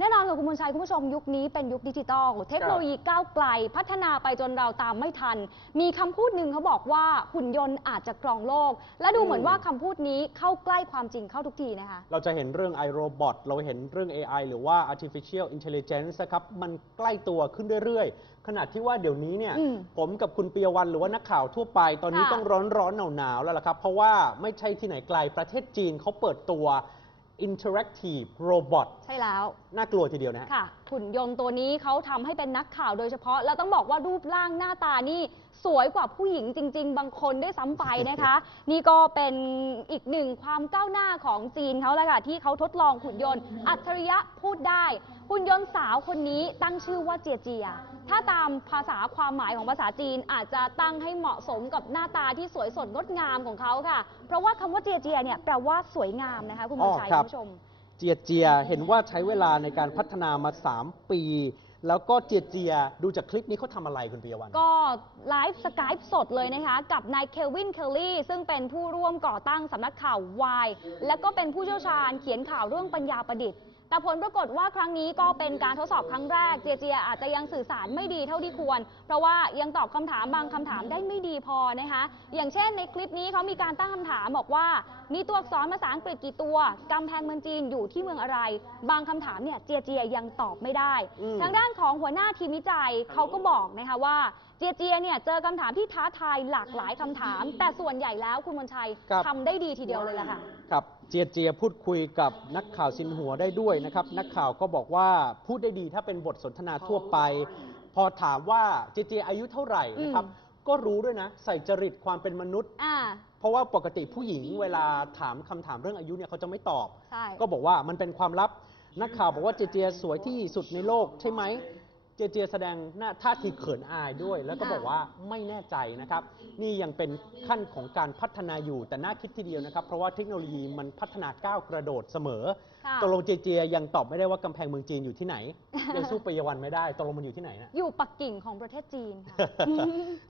แน่นอนค่ะคุณบุญชัยคุณผู้ชมยุคนี้เป็นยุคดิจิตอลเทคโนโลยีก้าวไกล พัฒนาไปจนเราตามไม่ทัน มีคำพูดหนึ่งเขาบอกว่าหุ่นยนต์อาจจะครองโลก และดูเหมือนว่าคำพูดนี้เข้าใกล้ความจริงเข้าทุกทีนะคะ เราจะเห็นเรื่อง iRobot เราเห็นเรื่อง AI หรือว่า artificial intelligence นะครับ มันใกล้ตัวขึ้นเรื่อยๆ ขนาดที่ว่าเดี๋ยวนี้เนี่ย อืมผมกับคุณปียวันหรือว่านักข่าวทั่วไป ตอนนี้ค่ะ ต้องร้อนร้อนหนาวหนาวๆแล้วล่ะครับ เพราะว่าไม่ใช่ที่ไหนไกลประเทศจีนเขาเปิดตัว interactive robot ใช่แล้ว น่ากลัวทีเดียวนะฮะ ค่ะหุ่นยนต์ตัวนี้เขาทำให้เป็นนักข่าวโดยเฉพาะ แล้วต้องบอกว่ารูปร่างหน้าตานี่สวยกว่าผู้หญิงจริง ๆ บางคนด้วยซ้ำไปนะคะ นี่ก็เป็นอีกหนึ่งความก้าวหน้าของจีนเขาแหละค่ะ ที่เขาทดลองหุ่นยนต์ อัจฉริยะพูดได้ หุ่นยนต์สาวคนนี้ตั้งชื่อว่าเจียเจีย ถ้าตามภาษาความหมายของภาษาจีนอาจจะตั้งให้เหมาะสมกับหน้าตาที่สวยสดงดงามของเขาค่ะ เพราะว่าคำว่าเจียเจียเนี่ยแปลว่าสวยงามนะคะคุณผู้ชายอ๋อครัคุบ ณผู้ชม เจียเจียเห็นว่าใช้เวลาในการพัฒนามา 3 ปี แล้วก็เจียเจียดูจากคลิปนี้เขาทำอะไรคุณปียวัน ก็ไลฟ์สกายสดเลยนะคะ กับนายเควินเคลลี่ ซึ่งเป็นผู้ร่วมก่อตั้งสำนักข่าววายและก็เป็นผู้เชี่ยวชาญเขียนข่าวเรื่องปัญญาประดิษฐ์ แต่ผลปรากฏว่าครั้งนี้ก็เป็นการทดสอบครั้งแรกเจเจียอาจจะยังสื่อสารไม่ดีเท่าที่ควร เพราะว่ายังตอบคำถามบางคำถามได้ไม่ดีพอนะคะ อย่างเช่นในคลิปนี้เขามีการตั้งคำถามบอกว่า มีตัวอักษรภาษาอังกฤษกี่ตัวกำแพงเมืองจีนอยู่ที่เมืองอะไร บางคำถามเนี่ยเจียเจียยังตอบไม่ได้อืมทางด้านของหัวหน้าทีมวิจัยเขาก็บอกนะคะว่าเจียเจียเนี่ยเจอคำถามที่ท้าทายหลากหลายคำถาม แต่ส่วนใหญ่แล้วคุณมนชัยครับทำได้ดีทีเดียวเลยล่ะค่ะครับ เจียเจียพูดคุยกับนักข่าวสินหัวได้ด้วยนะครับ นักข่าวก็บอกว่าพูดได้ดีถ้าเป็นบทสนทนาทั่วไป พอถามว่าเจียเจียอายุเท่าไหร่นะครับอืมก็รู้ด้วยนะ ใส่จริตความเป็นมนุษย์ อ่า เพราะว่าปกติผู้หญิงเวลาถามคำถามเรื่องอายุเนี่ยเขาจะไม่ตอบ ใช่ ก็บอกว่ามันเป็นความลับ นักข่าวบอกว่าเจเจสวยที่สุดในโลกใช่ไหม เจเจแสดงหน้าท่าทีเขินอายด้วย แล้วก็บอกว่าไม่แน่ใจนะครับ นี่ยังเป็นขั้นของการพัฒนาอยู่แต่น่าคิดทีเดียวนะครับ เพราะว่าเทคโนโลยีมันพัฒนาก้าวกระโดดเสมอค่ะ ตกลงเจเจยังตอบไม่ได้ว่ากำแพงเมืองจีนอยู่ที่ไหนยังสู้ปยวันไม่ได้ตกลงมันอยู่ที่ไหนนะ อยู่ปักกิ่งของประเทศจีนค่ะ